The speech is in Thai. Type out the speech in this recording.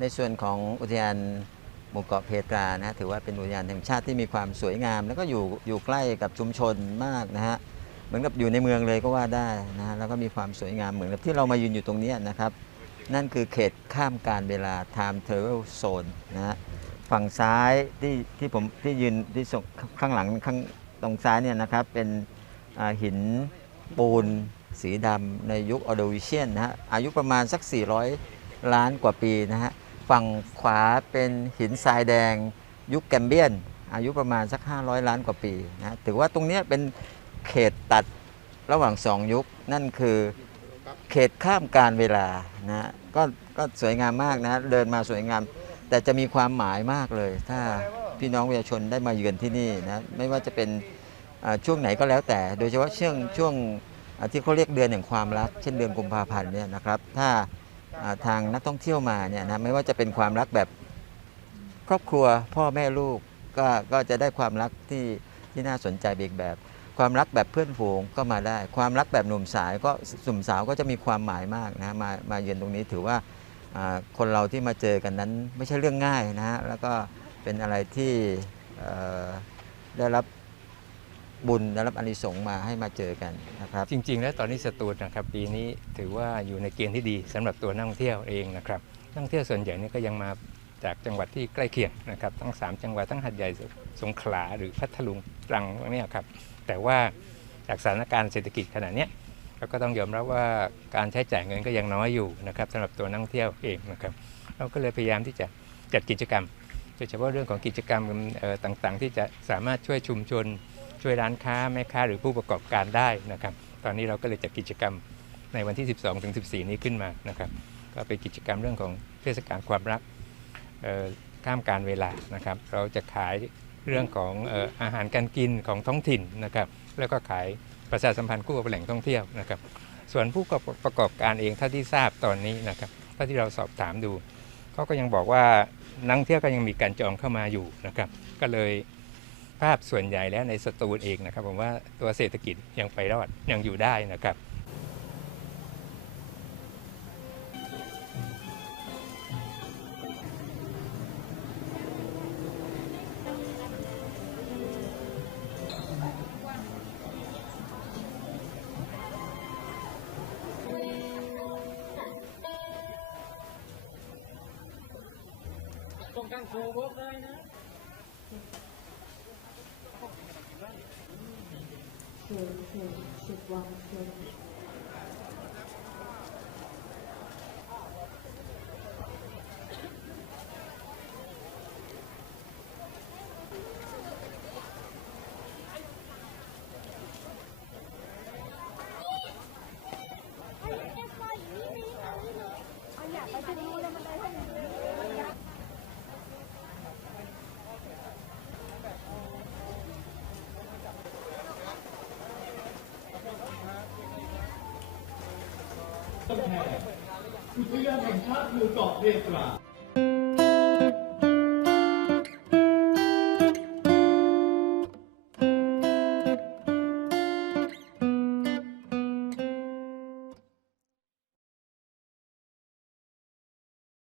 ในส่วนของอุทยานหมู่เกาะเพตรานะฮะถือว่าเป็นอุทยานแห่งชาติที่มีความสวยงาม แล้วก็อยู่อยู่ใกล้กับชุมชนมากนะฮะเหมือนกับอยู่ในเมืองเลยก็ว่าได้นะฮะแล้วก็มีความสวยงามเหมือนกับที่เรามายืนอยู่ตรงนี้นะครับ นั่นคือเขตข้ามการเวลา time travel zone นะฮะฝั่งซ้ายที่ที่ผมที่ยืนที่ส่งข้างหลังข้างตรงซ้ายเนี่ยนะครับเป็นหินปูนสีดำในยุคออโดวิเชียนนะฮะอายุประมาณสัก 400 ล้านกว่าปีนะฮะ ฝั่งขวาเป็นหินทรายแดง ยุคแกมเบียน อายุประมาณสัก 500 ล้านกว่าปีนะถือว่าตรงนี้เป็นเขตตัดระหว่างสองยุค นั่นคือเขตข้ามการเวลานะก็ก็สวยงามมากนะเดินมาสวยงาม แต่จะมีความหมายมากเลย ถ้าพี่น้องประชาชนได้มาเยือนที่นี่นะไม่ว่าจะเป็นช่วงไหนก็แล้วแต่ โดยเฉพาะช่วงช่วงที่เขาเรียกเดือนแห่งความรัก เช่นเดือนกุมภาพันธ์เนี่ยนะครับ ถ้า ทางนักท่องเที่ยวมาเนี่ยนะไม่ว่าจะเป็นความรักแบบครอบครัวพ่อแม่ลูกก็ก็จะได้ความรักที่ที่น่าสนใจอีกแบบ ความรักแบบเพื่อนฝูงก็มาได้ ความรักแบบหนุ่มสายก็หนุ่มสาวก็จะมีความหมายมากนะมามาเยือนตรงนี้ถือว่าคนเราที่มาเจอกันนั้นไม่ใช่เรื่องง่ายนะฮะแล้วก็เป็นอะไรที่ได้รับ บุญได้รับอานิสงส์มาให้มาเจอกันนะครับ จริง ๆ แล้วตอนนี้สตูลนะครับปีนี้ถือว่าอยู่ในเกณฑ์ที่ดีสำหรับตัวนักท่องเที่ยวเองนะครับนักท่องเที่ยวส่วนใหญ่นี่ก็ยังมาจากจังหวัดที่ใกล้เคียงนะครับทั้ง 3 จังหวัดทั้งหัดใหญ่สงขลาหรือพัทลุงตรังพวกนี้ครับแต่ว่าจากสถานการณ์เศรษฐกิจขณะเนี้ยเราก็ต้องยอมรับว่าการใช้จ่ายเงินก็ยังน้อยอยู่นะครับสำหรับตัวนักท่องเที่ยวเองนะครับเราก็เลยพยายามที่จะจัดกิจกรรมโดยเฉพาะเรื่องของกิจกรรมต่างๆ ที่จะสามารถช่วยชุมชน ช่วยร้านค้าแม่ค้าหรือผู้ประกอบการได้นะครับ ตอนนี้เราก็เลยจัดกิจกรรมในวันที่ 12ถึง14 นี้ขึ้นมานะครับ ก็เป็นกิจกรรมเรื่องของเทศกาลความรักข้ามการเวลานะครับ เราจะขายเรื่องของอออาหารการกินของท้องถิ่นนะครับ แล้วก็ขายประชาสัมพันธ์คู่กับแหล่งท่องเที่ยวนะครับ ส่วนผู้ประกอบการเองถ้าที่ทราบตอนนี้นะครับถ้าที่เราสอบถามดูเขาก็ยังบอกว่านักเที่ยวก็ยังมีการจองเข้ามาอยู่นะครับ ก็เลย ภาพส่วนใหญ่แล้วในสตูลเองนะครับผมว่าตัวเศรษฐกิจยังไปรอดยังอยู่ได้นะครับต้องการโฟลว์ได้นะ Şöyle şöyle şık varmış. กำแพงอุทยานแห่งชาติหมู่เกาะเดตรา